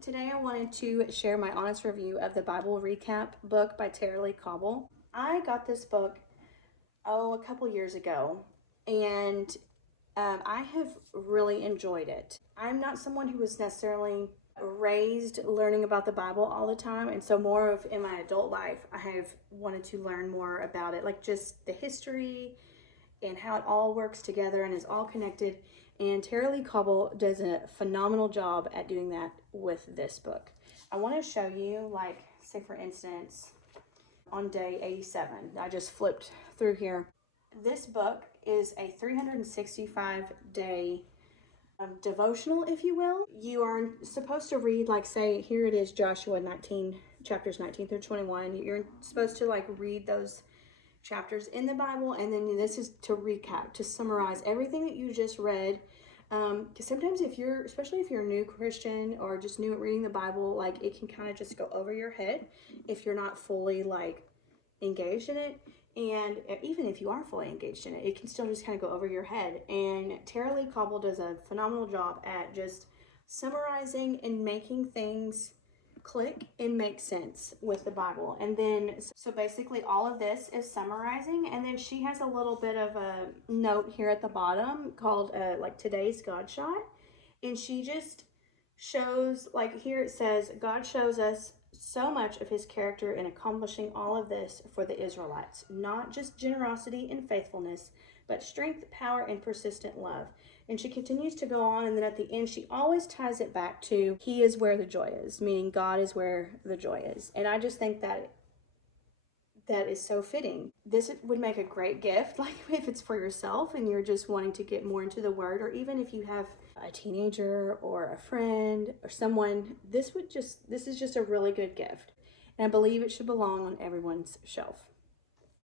today I wanted to share my honest review of the Bible Recap book by Tara-Leigh Cobble. I got this book, a couple years ago, and I have really enjoyed it. I'm not someone who was necessarily raised learning about the Bible all the time, and so more of in my adult life, I have wanted to learn more about it, like just the history and how it all works together and is all connected. And Tara-Leigh Cobble does a phenomenal job at doing that with this book. I want to show you, like, say for instance, on day 87, I just flipped through here. This book is a 365-day devotional, if you will. You are supposed to read, like, say, here it is, Joshua 19, chapters 19 through 21. You're supposed to, like, read those chapters in the Bible, and then this is to recap, to summarize everything that you just read. Because sometimes especially if you're a new Christian or just new at reading the Bible, like, it can kind of just go over your head if you're not fully, like, engaged in it. And even if you are fully engaged in it, it can still just kind of go over your head. And Tara-Leigh Cobble does a phenomenal job at just summarizing and making things click and make sense with the Bible. And then, so basically all of this is summarizing, and then she has a little bit of a note here at the bottom called like today's God shot, and she just shows, like, here it says, God shows us so much of his character in accomplishing all of this for the Israelites, not just generosity and faithfulness, but strength, power, and persistent love. And she continues to go on, and then at the end, she always ties it back to he is where the joy is, meaning God is where the joy is. And I just think that is so fitting. This would make a great gift, like if it's for yourself and you're just wanting to get more into the word, or even if you have a teenager or a friend or someone, this is just a really good gift. And I believe it should belong on everyone's shelf.